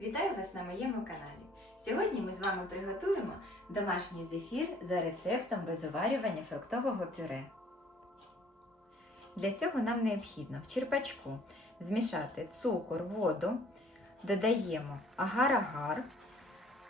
Вітаю вас на моєму каналі. Сьогодні ми з вами приготуємо домашній зефір за рецептом безоварювання фруктового пюре. Для цього нам необхідно в черпачку змішати цукор, воду, додаємо агар-агар,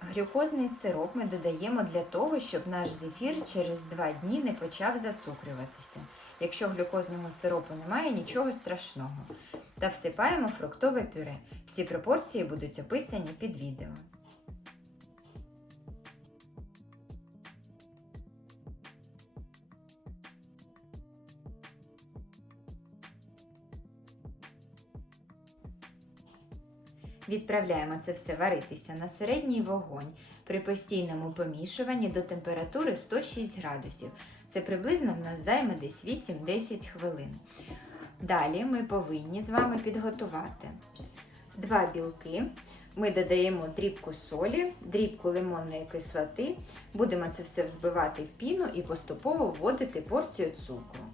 глюкозний сироп ми додаємо для того, щоб наш зефір через 2 дні не почав зацукрюватися. Якщо глюкозного сиропу немає, нічого страшного. Та всипаємо фруктове пюре. Всі пропорції будуть описані під відео. Відправляємо це все варитися на середній вогонь при постійному помішуванні до температури 106 градусів. Це приблизно в нас займе десь 8-10 хвилин. Далі ми повинні з вами підготувати два білки. Ми додаємо дрібку солі, дрібку лимонної кислоти. Будемо це все взбивати в піну і поступово вводити порцію цукру.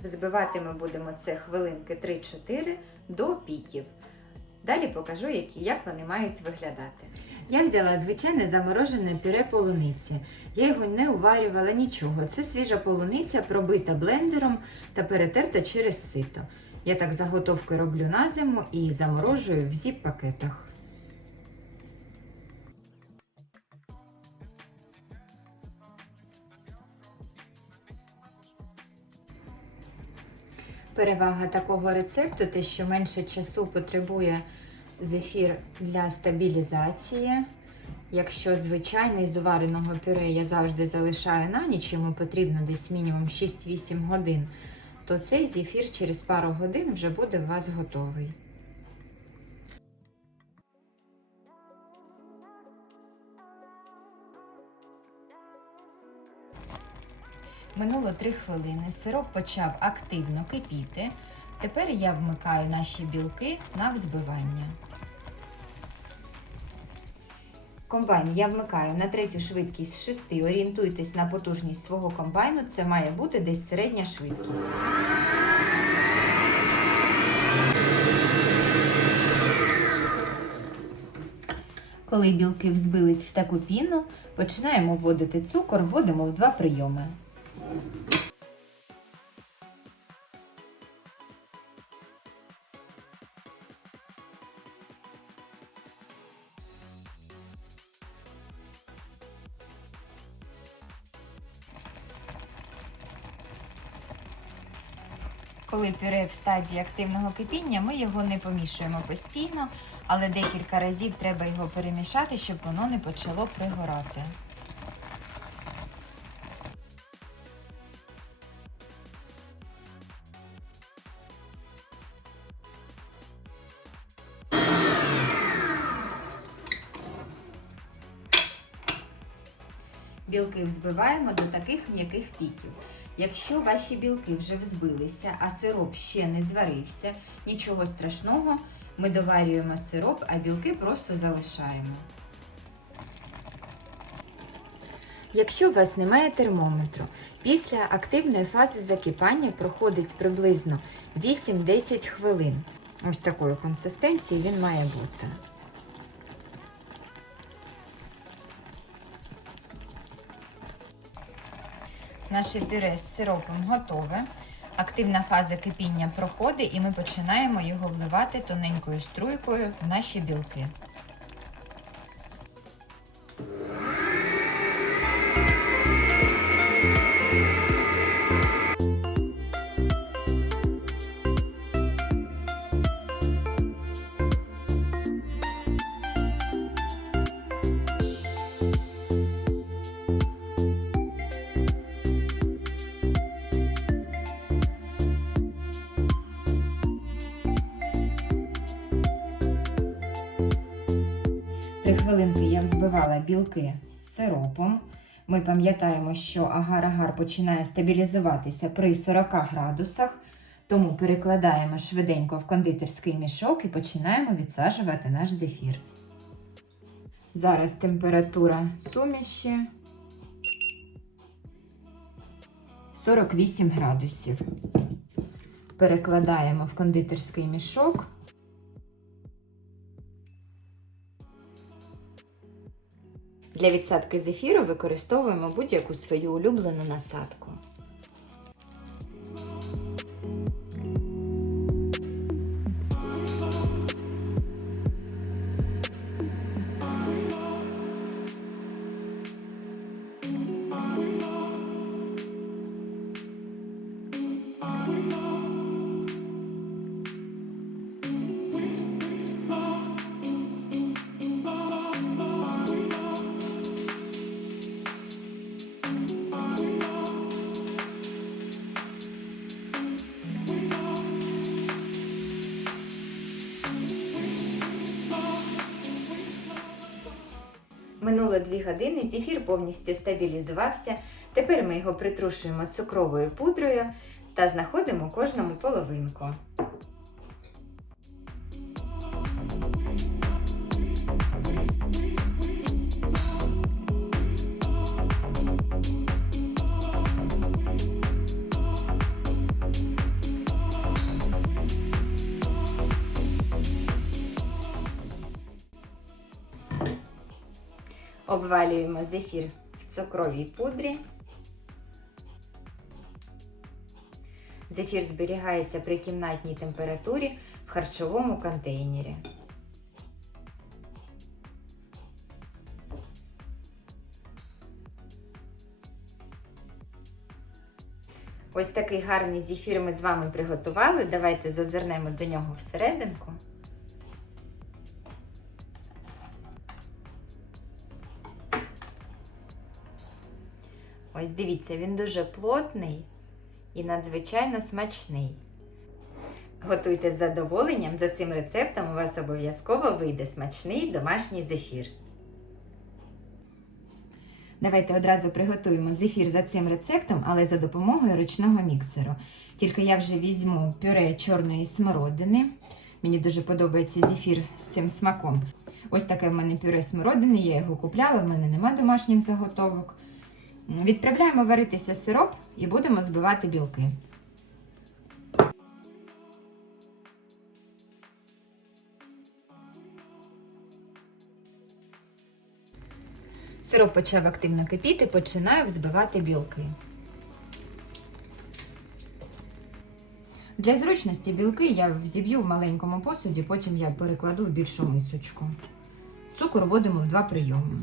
Взбивати ми будемо це хвилинки 3-4 до піків. Далі покажу, як вони мають виглядати. Я взяла звичайне заморожене пюре полуниці. Я його не уварювала нічого. Це свіжа полуниця, пробита блендером та перетерта через сито. Я так заготовки роблю на зиму і заморожую в зіп-пакетах. Перевага такого рецепту те, що менше часу потребує зефір для стабілізації. Якщо звичайний з увареного пюре я завжди залишаю на ніч, йому потрібно десь мінімум 6-8 годин, то цей зефір через пару годин вже буде у вас готовий. Минуло 3 хвилини, сироп почав активно кипіти. Тепер я вмикаю наші білки на взбивання. Комбайн я вмикаю на третю швидкість з 6. Орієнтуйтесь на потужність свого комбайну, це має бути десь середня швидкість. Коли білки взбились в таку піну, починаємо вводити цукор, вводимо в два прийоми. Коли пюре в стадії активного кипіння, ми його не помішуємо постійно, але декілька разів треба його перемішати, щоб воно не почало пригорати. Білки взбиваємо до таких м'яких піків. Якщо ваші білки вже взбилися, а сироп ще не зварився, нічого страшного, ми доварюємо сироп, а білки просто залишаємо. Якщо у вас немає термометру, після активної фази закипання проходить приблизно 8-10 хвилин. Ось такої консистенції він має бути. Наше пюре з сиропом готове. Активна фаза кипіння проходить і ми починаємо його вливати тоненькою струйкою в наші білки. Три хвилинки я взбивала білки з сиропом. Ми пам'ятаємо, що агар-агар починає стабілізуватися при 40 градусах, тому перекладаємо швиденько в кондитерський мішок і починаємо відсаджувати наш зефір. Зараз температура суміші 48 градусів. Перекладаємо в кондитерський мішок Для відсадки зефіру використовуємо будь-яку свою улюблену насадку. Минуло дві години, зефір повністю стабілізувався. Тепер ми його притрушуємо цукровою пудрою та знаходимо кожному половинку. Обвалюємо зефір в цукровій пудрі. Зефір зберігається при кімнатній температурі в харчовому контейнері. Ось такий гарний зефір ми з вами приготували. Давайте зазирнемо до нього всерединку. Дивіться, він дуже плотний і надзвичайно смачний. Готуйте з задоволенням, за цим рецептом у вас обов'язково вийде смачний домашній зефір. Давайте одразу приготуємо зефір за цим рецептом, але за допомогою ручного міксеру. Тільки я вже візьму пюре чорної смородини. Мені дуже подобається зефір з цим смаком. Ось таке в мене пюре смородини, я його купляла, в мене нема домашніх заготовок. Відправляємо варитися сироп і будемо збивати білки. Сироп почав активно кипіти, починаю взбивати білки. Для зручності білки я взіб'ю в маленькому посуді, потім я перекладу в більшу мисочку. Цукор вводимо в два прийоми.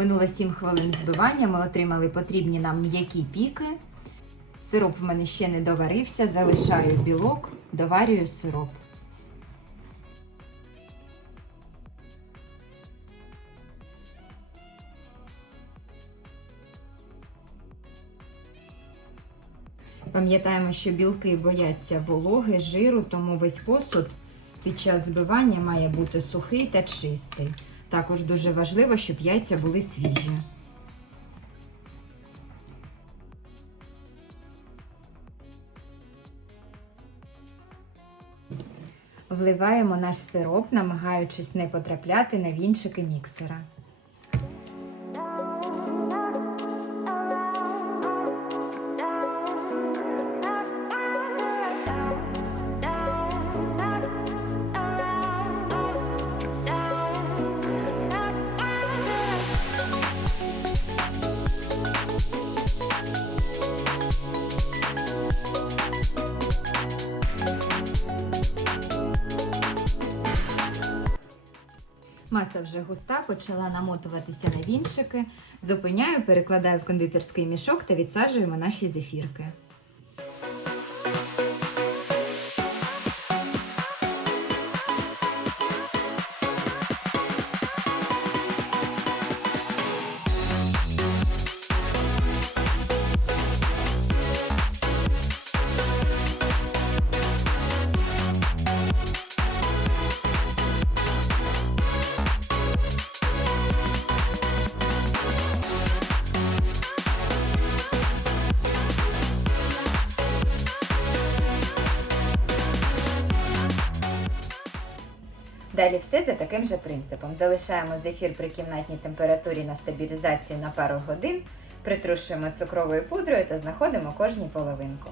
Минуло 7 хвилин збивання, ми отримали потрібні нам м'які піки. Сироп в мене ще не доварився, залишаю білок, доварюю сироп. Пам'ятаємо, що білки бояться вологи, жиру, тому весь посуд під час збивання має бути сухий та чистий. Також дуже важливо, щоб яйця були свіжі. Вливаємо наш сироп, намагаючись не потрапляти на вінчики міксера. Маса вже густа, почала намотуватися на вінчики. Зупиняю, перекладаю в кондитерський мішок та відсаджуємо наші зефірки. Далі все за таким же принципом. Залишаємо зефір при кімнатній температурі на стабілізацію на пару годин, притрушуємо цукровою пудрою та знаходимо кожній половинку.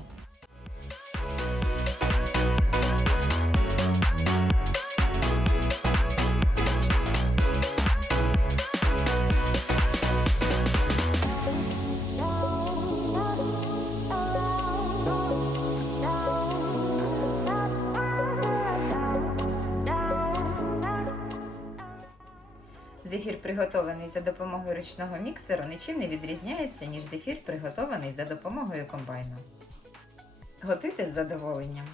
Зефір, приготований за допомогою ручного міксеру, нічим не відрізняється, ніж зефір, приготований за допомогою комбайну. Готуйте з задоволенням.